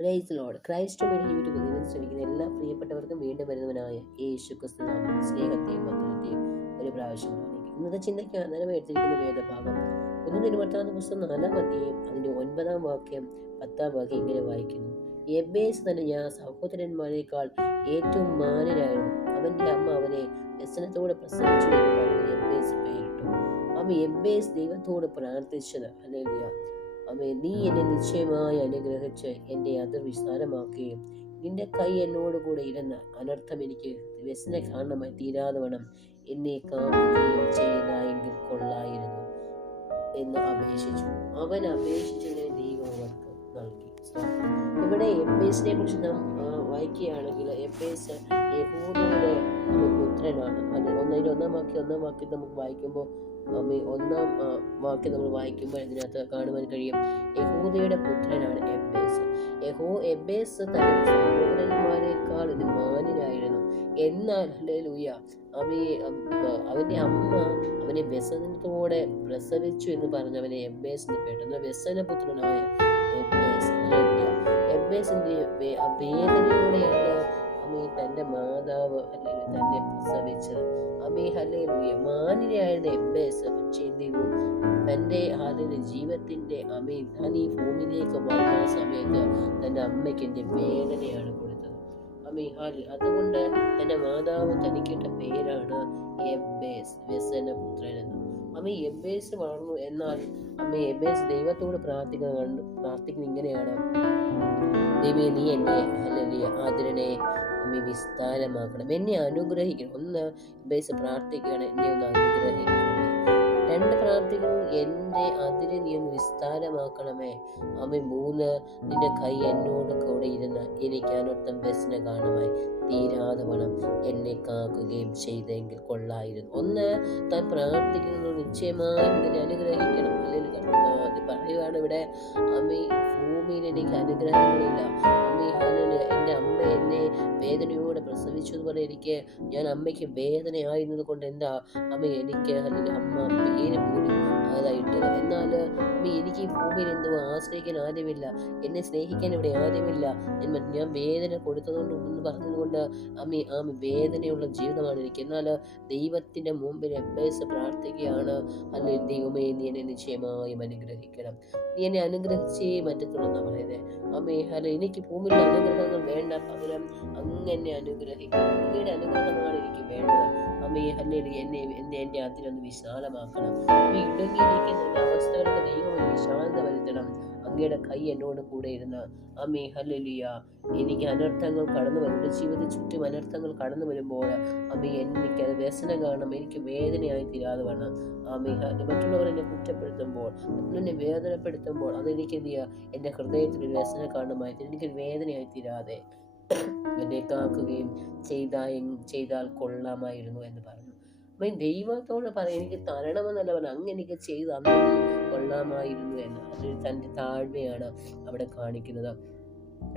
Praise lord Christ media YouTube ദൈവം ശ്രമിക്കുന്ന എല്ലാ പ്രിയപ്പെട്ടവർക്കും വീണ്ടും വരുന്നവനായ യേശു ക്രിസ്തു നാമത്തിൽ സ്നേഹത്തെയും ഭക്തത്തെയും ഒരു പ്രാവശ്യം ഇന്നത്തെ ചിന്തയ്ക്ക് അന്നേരം എടുത്തിരിക്കുന്ന വേദഭാഗം. ഒന്ന് തിരുവട്ടാത്ത പുസ്തകം നാലാം അധ്യായം അതിന്റെ ഒൻപതാം വാക്യം പത്താം വാക്യം ഇങ്ങനെ വായിക്കുന്നു. എബേസ് തന്നെ ഞാൻ സഹോദരന്മാരെക്കാൾ ഏറ്റവും മാനരായിരുന്നു അവന്റെ അമ്മ അവനെ വ്യസനത്തോടെ പ്രസവിച്ചു എന്ന് എബേസ് പേരിട്ടു. എബേസ് ദൈവത്തോട് പ്രാർത്ഥിച്ചത് അല്ലെങ്കിൽ അമ്മേ നീ എന്നെ നിശ്ചയമായി അനുഗ്രഹിച്ച് എന്റെ അതിർ വിസ്താരമാക്കുകയും നിന്റെ കൈ എന്നോട് കൂടെ ഇരുന്ന് അനർത്ഥം എനിക്ക് വ്യസന കാരണമായി തീരാതെ വേണം എന്നെ കാണുകയും ചെയ്തായെങ്കിൽ കൊള്ളായിരുന്നു എന്ന് അപേക്ഷിച്ചു. അവൻ അപേക്ഷിച്ചതിനെ ദൈവം അവർക്ക് നൽകി. ഇവിടെ എബേസിനെ കുറിച്ച് നാം വായിക്കുകയാണെങ്കിൽ എബേസ് യഹൂദയുടെ പുത്രനാണ്. അത് ഒന്നതിൽ ഒന്നാം വാക്കി ഒന്നാം വാക്കി നമുക്ക് വായിക്കുമ്പോൾ ഒന്നാം വാക്യം നമ്മൾ വായിക്കുമ്പോൾ ഇതിനകത്ത് കാണുവാൻ കഴിയും യഹൂദയുടെ പുത്രനാണ് എബേസ്. യഹോ എബേസ് തന്റെ സഹോദരന്മാരെക്കാൾ ഇത് മാന്യനായിരുന്നു. എന്നാൽ ലൂയ അവയെ അവന്റെ അമ്മ അവനെ വ്യസനത്തോടെ പ്രസവിച്ചു എന്ന് പറഞ്ഞ് അവനെ എബേസ് എന്ന് പേട്ടുന്ന വ്യസനപുത്രനായ എബേസ്. എബേസിന്റെ വേദനയോടെയാണ് തന്റെ മാതാവ് അല്ലെങ്കിൽ തന്നെ പ്രസവിച്ചത് അമ്മേ ഹല്ലേലൂയ മാന്യനായിരുന്ന എബേസ് പക്ഷേ തന്റെ അതിന് ജീവത്തിന്റെ അമ്മേ താൻ ഈ ഭൂമിയിലേക്ക് വന്ന സമയത്ത് തന്റെ അമ്മയ്ക്ക് എന്റെ വേദനയാണ് കൊടുത്തത്. അമ്മേ ഹാൽ അതുകൊണ്ട് തന്റെ മാതാവ് തനിക്കിട്ട പേരാണ് എബേസ് വ്യസനപുത്രൻ എന്ന്. അമ്മ എബേസ് വളർന്നു. എന്നാൽ അമ്മ എബേസ് ദൈവത്തോട് പ്രാർത്ഥിക്കുന്ന പ്രാർത്ഥിക്കുന്ന ഇങ്ങനെയാണ്. ദൈവേ നീ എന്നെ അല്ലെങ്കിൽ ആദരനെ അമ്മ വിസ്താരമാക്കണം. എന്നെ അനുഗ്രഹിക്കണം. ഒന്ന് ബേസ് പ്രാർത്ഥിക്കുകയാണ് എന്നെ ഒന്ന് അനുഗ്രഹിക്കണം. രണ്ട് പ്രാർത്ഥിക്കുന്നു എന്റെ അതിരെ നീ ഒന്ന് വിസ്താരമാക്കണമേ. അമ്മ മൂന്ന് നിന്റെ കൈ എന്നോട് കൂടെ ഇരുന്ന് എനിക്ക് അനർത്ഥം ബസ്സിന് കാണുമായി തീരാതെ പണം എന്നെ കാക്കുകയും ചെയ്തെങ്കിൽ കൊള്ളായിരുന്നു. ഒന്ന് താൻ പ്രാർത്ഥിക്കുന്നത് നിശ്ചയമായും ഇതിനെ അനുഗ്രഹിക്കണം. അല്ലെങ്കിൽ അത് പറയുകയാണ് ഇവിടെ. അമ്മ ഭൂമിയിൽ എനിക്ക് അനുഗ്രഹങ്ങളില്ല. അമ്മ എന്റെ അമ്മ എന്നെ വേദനയോടെ പ്രസവിച്ചു എന്ന് പറഞ്ഞാൽ എനിക്ക് ഞാൻ അമ്മയ്ക്ക് വേദനയായിരുന്നത് കൊണ്ട് എന്താ? അമ്മ എനിക്ക് അല്ലെങ്കിൽ അമ്മ പേര് പോലും അതായിട്ട് എന്നാൽ അമ്മ എനിക്ക് ഈ ഭൂമിയിൽ എന്തോ ആശ്രയിക്കാൻ ആരുമില്ല. എന്നെ സ്നേഹിക്കാൻ ഇവിടെ ആരുമില്ല. എന്ന് ഞാൻ വേദന കൊടുത്തതുകൊണ്ട് എന്ന് പറഞ്ഞതുകൊണ്ട് അമ്മി ആ വേദനയുള്ള ജീവിതമാണ് എനിക്ക്. എന്നാൽ ദൈവത്തിന്റെ മുമ്പിൽ എബേസ് പ്രാർത്ഥിക്കുകയാണ്. അല്ലെങ്കിൽ ദൈവമേ നീ എന്നെ നിശ്ചയമായും അനുഗ്രഹിക്കണം. നീ എന്നെ അനുഗ്രഹിച്ചേ മറ്റത്തുള്ളതാണ് പറയുന്നത് അമ്മേ ഹല എനിക്ക് ഭൂമിയിലെ അനുഗ്രഹങ്ങൾ വേണ്ട. പകരം അങ്ങ് എന്നെ അനുഗ്രഹിക്കണം. അങ്ങയുടെ അനുഗ്രഹമാണ് എനിക്ക് വേണ്ടത്. അമ്മേ അല്ലെങ്കിൽ എന്നെ എന്നെ എന്റെ അതിലൊന്ന് വിശാലമാക്കണം. അമ്മ ഇടുങ്ങിയിരിക്കുന്ന എന്റെ അവസ്ഥകൾക്ക് ദൈവം ഒരു വിശാലത വരുത്തണം. അങ്ങയുടെ കൈ എന്നോട് കൂടെ ഇരുന്ന് അമ്മേ ഹല്ലേലൂയ. എനിക്ക് അനർത്ഥങ്ങൾ കടന്നു വരും. എന്റെ ജീവിതത്തിൽ ചുറ്റും അനർത്ഥങ്ങൾ കടന്നു വരുമ്പോൾ അമ്മ അത് വ്യസനം കാണണം. എനിക്ക് വേദനയായി തീരാതെ വേണം ആമേ മറ്റുള്ളവർ എന്നെ കുറ്റപ്പെടുത്തുമ്പോൾ മറ്റുള്ളവരെ വേദനപ്പെടുത്തുമ്പോൾ അതെനിക്ക് എന്ത് ചെയ്യുക എന്റെ ഹൃദയത്തിൽ ഒരു വ്യസനം കാണുമായി എനിക്ക് വേദനയായി തീരാതെ എന്നെ കാക്കുകയും ചെയ്താൽ ചെയ്താൽ കൊള്ളാമായിരുന്നു എന്ന് പറഞ്ഞു. അമ്മ ദൈവത്തോട് പറയും എനിക്ക് തരണമെന്നല്ല പറഞ്ഞു അങ്ങ് എനിക്ക് ചെയ്ത് അന്ന് കൊള്ളാമായിരുന്നു എന്ന്. അത് തന്റെ താഴ്മയാണ് അവിടെ കാണിക്കുന്നത്.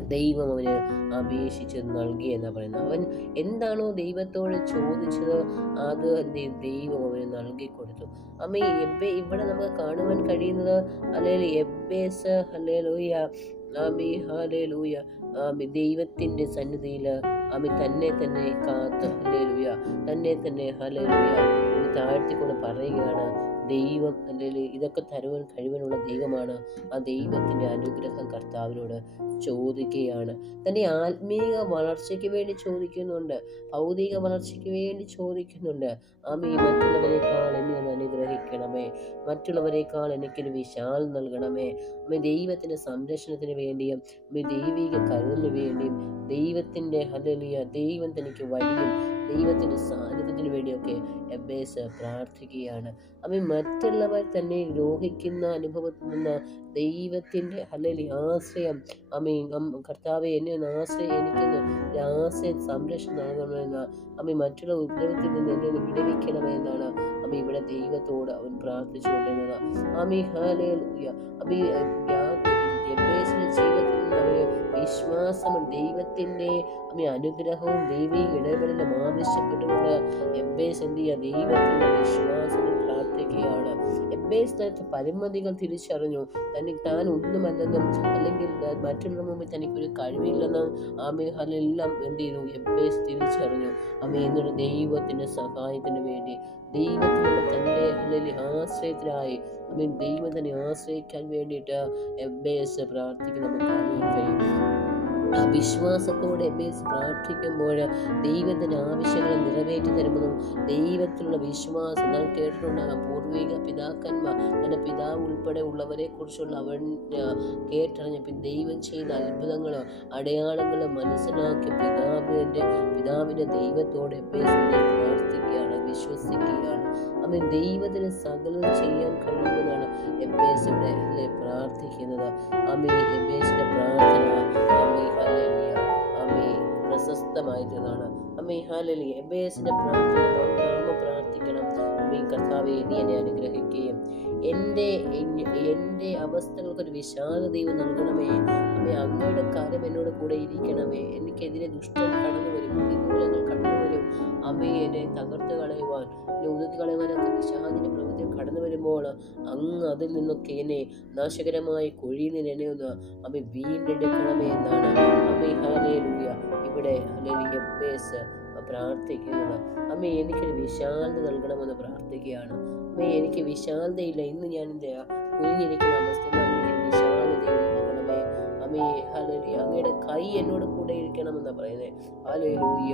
ദൈവം അവന് അപേക്ഷിച്ച് നൽകി എന്നാ പറയുന്നത്. അവൻ എന്താണോ ദൈവത്തോട് ചോദിച്ചത് അത് ദൈവം അവന് നൽകി കൊടുത്തു. അമ്മ എബ്ബെ ഇവിടെ നമുക്ക് കാണുവാൻ കഴിയുന്നത്? അല്ലെങ്കിൽ എബ്ബേസ് ഹല്ലേലൂയ. ഹലേ ഹാലേലൂയ ആമി ദൈവത്തിന്റെ സന്നിധിയിൽ ആമി തന്നെ തന്നെ കാത്ത് ഹലേലുയ തന്നെ തന്നെ ഹലേലുയ എന്ന് താഴ്ത്തിക്കൊണ്ട് പറയുകയാണ് ദൈവം. അല്ലെങ്കിൽ ഇതൊക്കെ തരുവാൻ കഴിവനുള്ള ദൈവമാണ് ആ ദൈവത്തിന്റെ അനുഗ്രഹം കർത്താവിനോട് ചോദിക്കുകയാണ്. തന്റെ ആത്മീക വളർച്ചയ്ക്ക് വേണ്ടി ചോദിക്കുന്നുണ്ട് ഭൗതിക വളർച്ചയ്ക്ക് വേണ്ടി ചോദിക്കുന്നുണ്ട്. ആമി മറ്റുള്ളവരെക്കാൾ എന്നെ ഒന്ന് അനുഗ്രഹിക്കണമേ മറ്റുള്ളവരെക്കാൾ എനിക്കൊരു വിശാൽ നൽകണമേ. അമ്മ ദൈവത്തിന്റെ സംരക്ഷണത്തിന് വേണ്ടിയും ദൈവിക കരുതലിന് വേണ്ടിയും ദൈവത്തിന്റെ ഹല്ലേലൂയ ദൈവം തനിക്ക് വഴിയും ദൈവത്തിന്റെ സാന്നിധ്യത്തിന് വേണ്ടിയൊക്കെ എബേസ് പ്രാർത്ഥിക്കുകയാണ്. അവൻ മറ്റുള്ളവർ തന്നെ രോഹിക്കുന്ന അനുഭവത്തിൽ നിന്ന് ദൈവത്തിന്റെ അല്ലെങ്കിൽ ആശ്രയം അമ്മ കർത്താവ് എന്നെ ഒന്ന് ആശ്രയം എനിക്കൊന്ന് ആശ്രയം സംരക്ഷണം നൽകണമെന്ന് അമ്മ മറ്റുള്ള ഉപദ്രവത്തിൽ നിന്ന് എന്നെ ഒന്ന് വിടുവിക്കണമെന്നാണ് അമ്മ ഇവിടെ ദൈവത്തോട് അവൻ പ്രാർത്ഥിച്ചുകൊണ്ടിരുന്നത്. അമ്മ ഹാലേലൂയ അമ്മ ഈ, ദൈവത്തിന്റെ അനുഗ്രഹവും ദൈവീ ഇടപെടലും ആവശ്യപ്പെട്ടുകൊണ്ട് എബേസ് എന്ത് ചെയ്യുക? ദൈവത്തിന്റെ വിശ്വാസത്തിൽ പ്രാർത്ഥിക്കുകയാണ്. എബേസ് പരിമിതികൾ തിരിച്ചറിഞ്ഞു. തന്നെ താൻ ഒന്നുമല്ലെന്നും അല്ലെങ്കിൽ മറ്റുള്ള മുമ്പിൽ തനിക്കൊരു കഴിവില്ലെന്ന് ആമേ ഹലെല്ലാം എന്ത് ചെയ്തു എബേസ് തിരിച്ചറിഞ്ഞു. അമ്മ എന്നിട്ട് ദൈവത്തിന്റെ സഹായത്തിന് വേണ്ടി ദൈവത്തിനുള്ള തന്റെ അല്ലെങ്കിൽ ആശ്രയത്തിനായി അമ്മ ദൈവത്തിനെ ആശ്രയിക്കാൻ വേണ്ടിയിട്ട് എബേസ് പ്രാർത്ഥിക്കുന്ന കഴിയും. വിശ്വാസത്തോടെ എബേസ് പ്രാർത്ഥിക്കുമ്പോൾ ദൈവത്തിന്റെ ആവശ്യങ്ങൾ നിറവേറ്റി തരുമെന്നും ദൈവത്തിലുള്ള വിശ്വാസം നാം കേട്ടിട്ടുണ്ടാകാം. പൂർവിക പിതാക്കന്മാർ തന്റെ പിതാവ് ഉൾപ്പെടെ ഉള്ളവരെ കുറിച്ചുള്ള അവൻ കേട്ടറിഞ്ഞ ദൈവം ചെയ്യുന്ന അത്ഭുതങ്ങളോ അടയാളങ്ങളോ മനസ്സിലാക്കി പിതാവിന്റെ പിതാവിന്റെ ദൈവത്തോടെ എബേസ് പ്രാർത്ഥിക്കുകയാണ്. വിശ്വസിക്കുകയാണ്. അവൻ ദൈവത്തിന് സകലം ചെയ്യാൻ കഴിയുമെന്നാണ് എബേസ് ഇവിടെ അല്ലെ പ്രാർത്ഥിക്കുന്നത്. അമ്മേ എബേസിന്റെ പ്രാർത്ഥന. അമ്മേ അല്ലെങ്കിൽ അമ്മേ പ്രശസ്തമായിട്ടുള്ളതാണ്. അമ്മേ ഹല്ലേലൂയ. എബേസിന്റെ പ്രാർത്ഥന നാമ പ്രാർത്ഥിക്കണം. അമ്മേ കർത്താവെ എന്നെ അനുഗ്രഹിക്കുകയും എന്റെ എന്റെ അവസ്ഥകൾക്കൊരു വിശാല ദൈവം നൽകണമേ. അമ്മേ അങ്ങയുടെ കാര്യം എന്നോട് കൂടെ ഇരിക്കണമേ. എനിക്കെതിരെ ദുഷ്ടൻ കടന്നു വരും. പ്രതികൂലങ്ങൾ കടന്നു വരും. അമ്മയെ എന്നെ തകർത്ത് കളയുവാൻ ഒതുക്കി കളയുവാനൊക്കെ പിശാചിന്റെ പ്രവൃത്തി കടന്നു വരുമ്പോൾ അങ്ങ് അതിൽ നിന്നൊക്കെ എന്നെ നാശകരമായ കൊഴിയുന്ന എന്നെ ഒന്ന് അമ്മ വീണ്ടെടുക്കണമേ എന്നാണ്. അമ്മ ഹാലേലൂയ ഇവിടെ ഹലേലിയ ബേസ് പ്രാർത്ഥിക്കുന്നത്. അമ്മ എനിക്കൊരു വിശാലത നൽകണമെന്ന് പ്രാർത്ഥിക്കുകയാണ്. അമ്മ എനിക്ക് വിശാലതയില്ല. ഇന്ന് ഞാൻ എന്താ കുഞ്ഞിരിക്കുന്ന അവസ്ഥ അമ്മേ ഹല്ലേലൂയ. അങ്ങയുടെ കൈ എന്നോട് കൂടെ ഇരിക്കണമെന്ന് പറയുന്നത് ഹല്ലേലൂയ.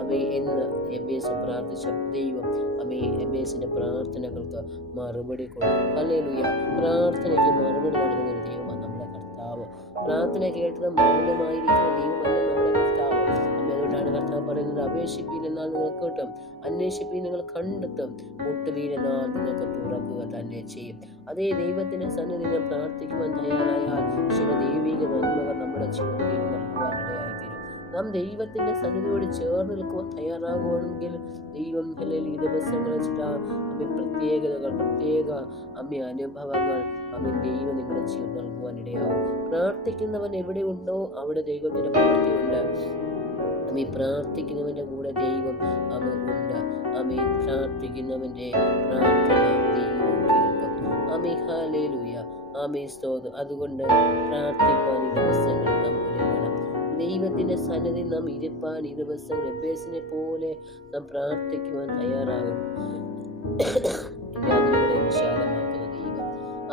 അമ്മേ എന്ന് എബേസ് പ്രാർത്ഥിച്ച ദൈവം അമ്മേ എബേസിന്റെ പ്രാർത്ഥനകൾക്ക് മറുപടി കൊടുക്കും ഹല്ലേലൂയ. പ്രാർത്ഥനയ്ക്ക് മറുപടി നൽകുന്ന ഒരു ദൈവമാണ് നമ്മുടെ കർത്താവ്. പ്രാർത്ഥന കേട്ടത് മൗനമായിരിക്കുന്ന ദൈവമല്ല നമ്മുടെ കർത്താവ്. അതുകൊണ്ടാണ് കർത്താവ് പറയുന്നത് അപേക്ഷിപ്പീൻ എന്നാൽ നിങ്ങൾ കിട്ടും അന്വേഷിപ്പീൻ നിങ്ങൾ കണ്ടെത്തും. മുട്ടുവീൻ എന്നാൽ നിങ്ങൾക്ക് തുറക്കുക തന്നെ ചെയ്യും. അതേ ദൈവത്തിന്റെ സന്നിധി പ്രാർത്ഥിക്കുവാൻ തയ്യാറായാൽ നാം ദൈവത്തിന്റെ സന്നിധിയോട് ചേർന്ന് നിൽക്കുവാൻ തയ്യാറാകുവാണെങ്കിൽ ദൈവം അല്ലെങ്കിൽ ഈ ദിവസങ്ങളിൽ ചില പ്രത്യേകതകൾ പ്രത്യേക അമ്മ അനുഭവങ്ങൾ. അമ്മ ദൈവം നിങ്ങളുടെ ജീവൻ നൽകുവാനിടയാകും. പ്രാർത്ഥിക്കുന്നവൻ എവിടെയുണ്ടോ അവിടെ ദൈവത്തിന്റെ പ്രവൃത്തിയുണ്ട്. അമ്മ പ്രാർത്ഥിക്കുന്നവന്റെ കൂടെ ദൈവം അമ്മ ഉണ്ട്. അമ്മ പ്രാർത്ഥിക്കുന്നവന്റെ പ്രാർത്ഥന ദൈവം കേൾക്കും. അമ്മ ഹാലേലൂയ ആമേ സ്തോത് അതുകൊണ്ട് പ്രാർത്ഥിപ്പാൻ ഈ ദിവസങ്ങളിൽ നാം ദൈവത്തിന്റെ സന്നദ്ധി നാം ഇരുപ്പാൻ ഈ ദിവസം എബേസിനെ പോലെ നാം പ്രാർത്ഥിക്കുവാൻ തയ്യാറാകണം.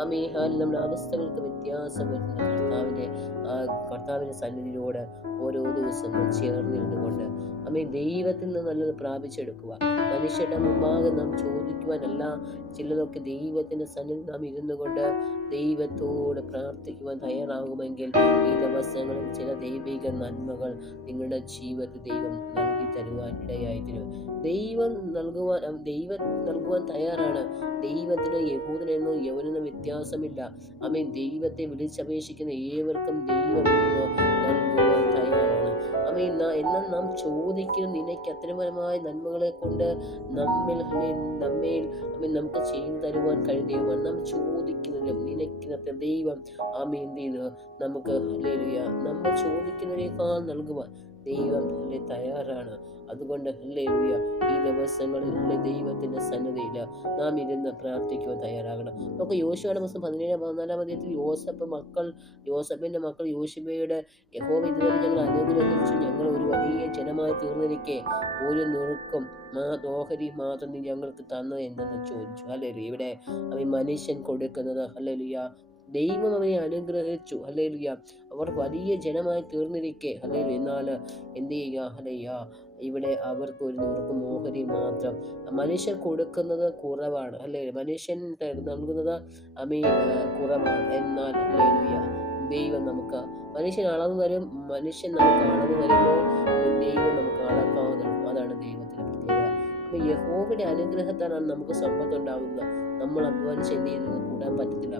നമ്മുടെ അവസ്ഥകൾക്ക് വ്യത്യാസം വരുന്ന. കർത്താവിന്റെ കർത്താവിന്റെ സന്നിധിയോട് ഓരോ ദിവസവും ചേർന്നിരുന്നു കൊണ്ട് അമ്മേ ദൈവത്തിൽ നിന്ന് നല്ലത് പ്രാപിച്ചെടുക്കുക. മനുഷ്യരുടെ മുമ്പാകെ നാം ചോദിക്കുവാനല്ല ചിലതൊക്കെ ദൈവത്തിന്റെ സന്നിധി നാം ഇരുന്നു കൊണ്ട് ദൈവത്തോട് പ്രാർത്ഥിക്കുവാൻ തയ്യാറാകുമെങ്കിൽ ഈ ദിവസങ്ങളിൽ ചില ദൈവിക നന്മകൾ നിങ്ങളുടെ ജീവിതത്തിൽ ദൈവം നൽകി തരുവാൻ ഇടയായിത്തരും ദൈവം നൽകുവാൻ ദൈവം നൽകുവാൻ തയ്യാറാണ്. ദൈവത്തിന് യഹൂദനെന്നോ യവനെന്നോ വ്യത്യാസമില്ല. അമ്മ ദൈവത്തെ വിളിച്ചപേക്ഷിക്കുന്ന ഏവർക്കും ദൈവം അമീൻ എന്നാൽ നാം ചോദിക്കുന്ന നിനക്ക് അത്തരപരമായ നന്മകളെ കൊണ്ട് നമ്മിൽ നമ്മയിൽ അമീൻ നമുക്ക് ചെയ്തു തരുവാൻ കഴിയുന്നതാണ് നാം ചോദിക്കുന്നതിലും നിനക്കിനത്തെ ദൈവം അമീൻ ചെയ്തു നമുക്ക് നമ്മൾ ചോദിക്കുന്നതിനേക്കാൾ നൽകുവാൻ ദൈവം അല്ലെ തയ്യാറാണ്. അതുകൊണ്ട് ഹല്ലേലൂയ ഈ ദിവസങ്ങളിൽ അല്ലെ ദൈവത്തിന്റെ സന്നദ്ധയിൽ നാം ഇരുന്ന് പ്രാർത്ഥിക്കുവാൻ തയ്യാറാകണം. നമുക്ക് യോശുവയുടെ ദിവസം പതിനേഴ് പതിനാലാം അധ്യായത്തിൽ യോസഫ് മക്കൾ യോസഫിന്റെ മക്കൾ യോശുവയുടെ യഹോവ ഇതുവരെ ഞങ്ങൾ അനുഗ്രഹിച്ചു. ഞങ്ങൾ ഒരു വലിയ ജനമായി തീർന്നിരിക്കെ. ഒരു നുറുക്കും മാ ഓഹരി മാത്രം നീ ഞങ്ങൾക്ക് തന്നത് എന്തെന്ന് ചോദിച്ചു. അല്ലേ ഇവിടെ മനുഷ്യൻ കൊടുക്കുന്നത്. അല്ലേലുയ ദൈവം അവനെ അനുഗ്രഹിച്ചു. ഹലേലുയ അവർ വലിയ ജനമായി തീർന്നിരിക്കെ. ഹലേലു എന്നാൽ എന്ത് ചെയ്യുക? ഹലയ്യ ഇവിടെ അവർക്ക് ഒരു നൂർക്ക് മോഹരി മാത്രം. മനുഷ്യൻ കൊടുക്കുന്നത് കുറവാണ്. അല്ലേ മനുഷ്യൻ നൽകുന്നത് അമീ കുറവാണ്. എന്നാൽ ഹലേലുയ ദൈവം നമുക്ക് മനുഷ്യൻ അളവ് വരും മനുഷ്യൻ നമുക്ക് അളവ് വരുമ്പോൾ ദൈവം നമുക്ക് അളക്കാവുന്നതാണ് അതാണ് ദൈവത്തിന്റെ പ്രത്യേകത. അപ്പൊ യഹോവയുടെ അനുഗ്രഹത്താലാണ് നമുക്ക് സമ്പത്ത് ഉണ്ടാവുന്നത് നമ്മൾ അധ്വാനിച്ച് എന്ത് ചെയ്തത് കൂടാൻ പറ്റത്തില്ല.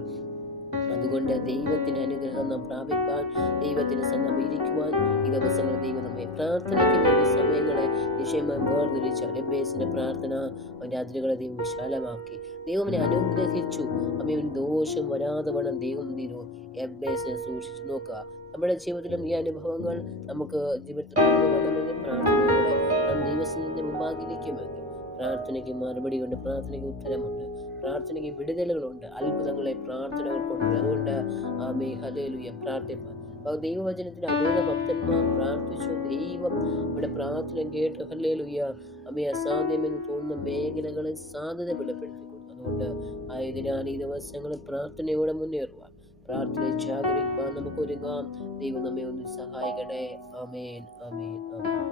അതുകൊണ്ട് ദൈവത്തിന്റെ അനുഗ്രഹം നാം പ്രാപിക്കാൻ ദൈവത്തിന് സമീപിക്കുവാൻ ഈ ദിവസങ്ങൾ ദൈവം നമ്മെ പ്രാർത്ഥനയ്ക്ക് വേണ്ടി സമയങ്ങളെ നിശ്ചയമായി വേർതിരിച്ച പ്രാർത്ഥന രാത്രികളെ ദൈവം വിശാലമാക്കി. ദൈവം അനുഗ്രഹിച്ചു. അമ്മയവൻ ദോഷം വരാതെ വേണം ദൈവം തീരു എബേസിനെ സൂക്ഷിച്ചു നോക്കുക. നമ്മുടെ ജീവിതത്തിലും ഈ അനുഭവങ്ങൾ നമുക്ക് ജീവിതത്തിൽ പ്രാർത്ഥനയോടെ നാം ദൈവത്തിന്റെ മുമ്പാകിരിക്കുമെങ്കിൽ പ്രാർത്ഥനയ്ക്ക് മറുപടി മറുപടിയുണ്ട്. പ്രാർത്ഥനയ്ക്ക് ഉത്തരമുണ്ട്. പ്രാർത്ഥനയ്ക്ക് വിടുതലുകളുണ്ട്. അത്ഭുതങ്ങളെ പ്രാർത്ഥനകൾ കൊണ്ട്. അതുകൊണ്ട് ആമേ ഹലേലുയ പ്രാർത്ഥിപ്പാൻ. ദൈവവചനത്തിന് അനേക ഭക്തന്മാർ പ്രാർത്ഥിച്ചു. ദൈവം ഇവിടെ പ്രാർത്ഥന കേട്ട്. ഹല്ലേലുയ. അമ്മയെ അസാധ്യമെന്ന് തോന്നുന്ന മേഖലകളിൽ സാധ്യത വെളിപ്പെടുത്തി കൊടുത്തു അതുകൊണ്ട് ആയതിനാൽ ഈ ദിവസങ്ങളിൽ പ്രാർത്ഥനയോടെ മുന്നേറുവാൻ പ്രാർത്ഥനയെ ജാഗരിക്കാൻ നമുക്ക് ഒരുങ്ങാം ദൈവം നമ്മെ ഒന്ന് സഹായിക്കട്ടെ. അമേൻ അമേൻ ആമേൻ.